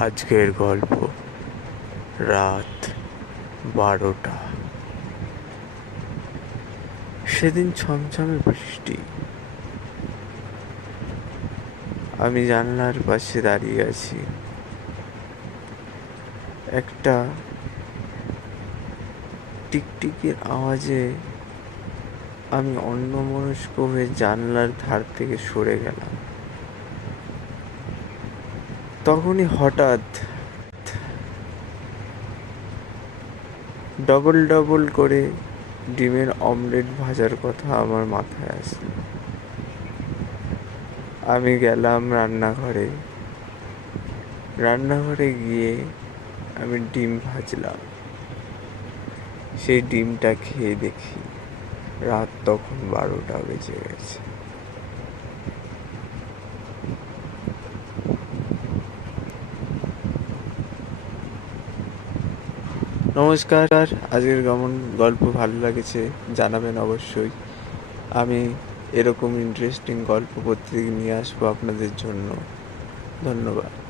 আজকের গল্প রাত 12টা। সেদিন ছমছমে বৃষ্টি। আমি জানলার পাশে দাঁড়িয়ে আছি। একটা টিকটিকির আওয়াজে আমি অন্যমনস্ক হয়ে জানলার ধার থেকে সরে গেলাম। তখনই হঠাৎ ডবল ডবল করে ডিমের অমলেট ভাজার কথা আমার মাথায় আসলো। আমি গেলাম রান্নাঘরে গিয়ে আমি ডিম ভাজলাম। সেই ডিমটা খেয়ে দেখি রাত তখন 12টা বেজে গেছে। নমস্কার। আজকের গল্প ভালো লাগেছে জানাবেন অবশ্যই। আমি এরকম ইন্টারেস্টিং গল্প প্রত্যেকদিন নিয়ে আসবো আপনাদের জন্য। ধন্যবাদ।